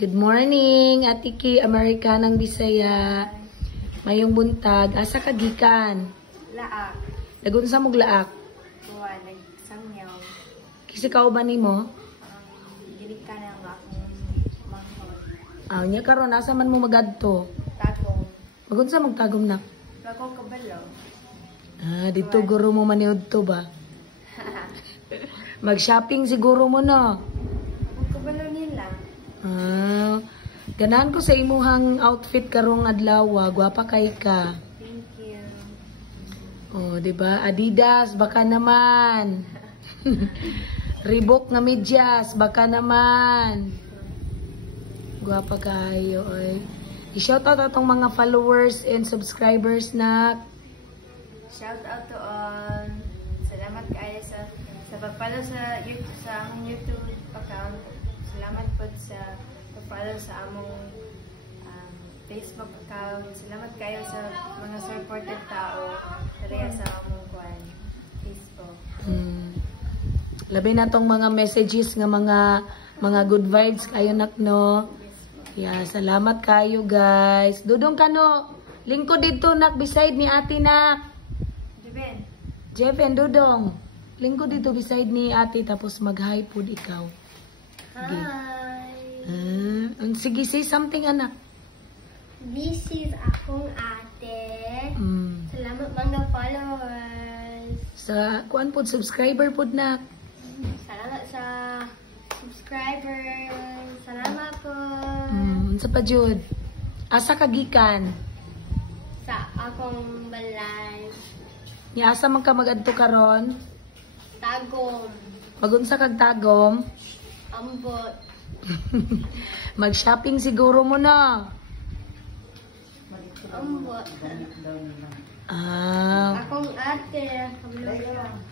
Good morning, Ate Ki, Amerikanang Bisaya. Mayong buntag, asa ka gikan? Laak. Dagunsa mog laak? Kuha, nagsamyaw. Kisi kauban nimo? Dili ka na ang akong mahod. Nya karon asa man mo magadto? Tagong. Magunsa mog tagom na? Bagong kabalo. Dito guro mo maniud to ba? Mag-shopping siguro mo no? Bagong kabalo nila. Ganahan ko sa imuhang outfit karong adlaw, gwapa kay ka. Thank you. Oh, 'di ba? Adidas baka naman. Reebok na medyas baka naman. Gwapa kayo oy. I-shoutout atong mga followers and subscribers na. Shout out to all. Salamat kayo sa pag-follow sa YouTube, sa among YouTube account. Salamat po sa pag-follow sa among Facebook account. Salamat kayo sa mga supported tao sa among Facebook. Labi na tong mga messages nga mga good vibes kayo nak no. Yeah, salamat kayo guys. Dudong kano, lingkod dito nak beside ni ate nak. Jeven Dudong. Lingkod dito beside ni ate tapos mag-hi food ikaw. Sige. Hi! Sige, say something anak. This is akong ate. Salamat mga followers. Sa kuan pod subscriber pod nak. Salamat sa subscribers. Salamat po. Sa pa jud. Asa ka gikan? Sa akong balay. Ni asa man ka magadto karon? Tagom. Magunsa kag tagom? Ambot. Mag-shopping siguro mo na. Ambot. Akong ate.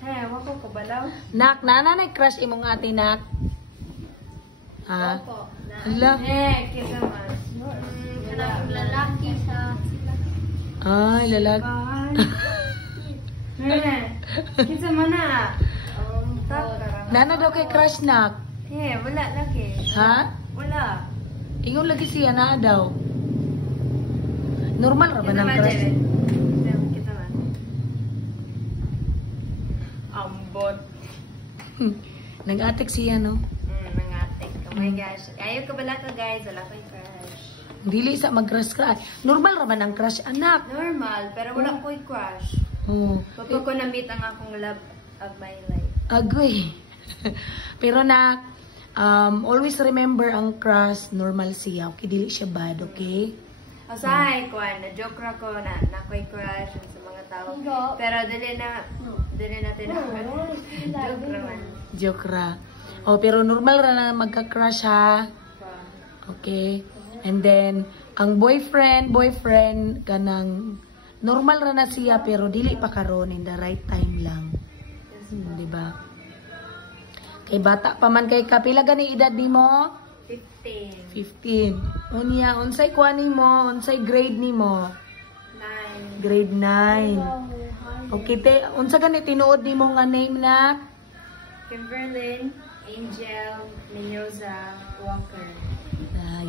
Wako ko balaw. Nak, nanay crush imong ate nak. Opo. Hala. Kita mas. Kanang lalaki sa sila. Ay, lalaki. Kinsa man na? Nana daw kay crush nak. Wala lagi. Ha? Wala. Ingon lagi siya na daw. Normal ra ba nang crush? Kita man. Ambot. Nag-atik siya no. Nangatik. Oh my gosh. Ayaw ka bala ka guys. Wala kay crush. Dili sa mag-crush ka. Normal ra ba nang crush anak? Normal. Pero wala ko'y crush. Kapag ko na-meet ang akong love of my life. Agoy. Pero na, always remember ang crush, normal siya. Okay, dili siya bad, okay? Asahay ko, na-joke ra ko na ako'y crush sa mga tao. Pero dili natin joke ra man. Joke ra. Pero normal ra na magka-crush ha. Okay? And then, ang boyfriend, kanang normal ra na siya pero dili pa karon, in the right time lang. Di ba? Kay bata pa man kay kapila gani edad nimo? 15. 15. Unya, unsay kuan nimo? Unsay grade nimo? 9. Grade 9. Okay, unsa gani tinuod nimo nga name na? Kimberlyn Angel Mendoza Walker.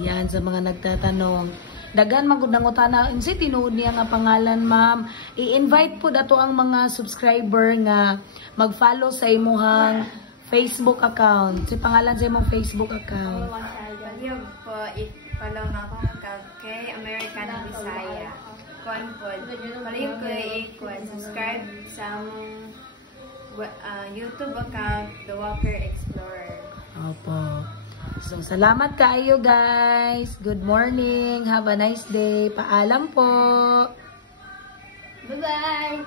Yan sa mga nagtatanong. Dagan man gud nangutana, unsa tinuod niya nga pangalan, ma'am? I-invite po dato ang mga subscriber nga mag-follow sa imuhang Facebook account. Si pangalan sa imong Facebook account. Pagyo po, i-follow na ako kay Americanang Bisaya. Kuan po, pagyo ko i-subscribe sa among YouTube account, The Walker Explorer. Opo. So, salamat kaayo guys. Good morning. Have a nice day. Paalam po. Bye-bye.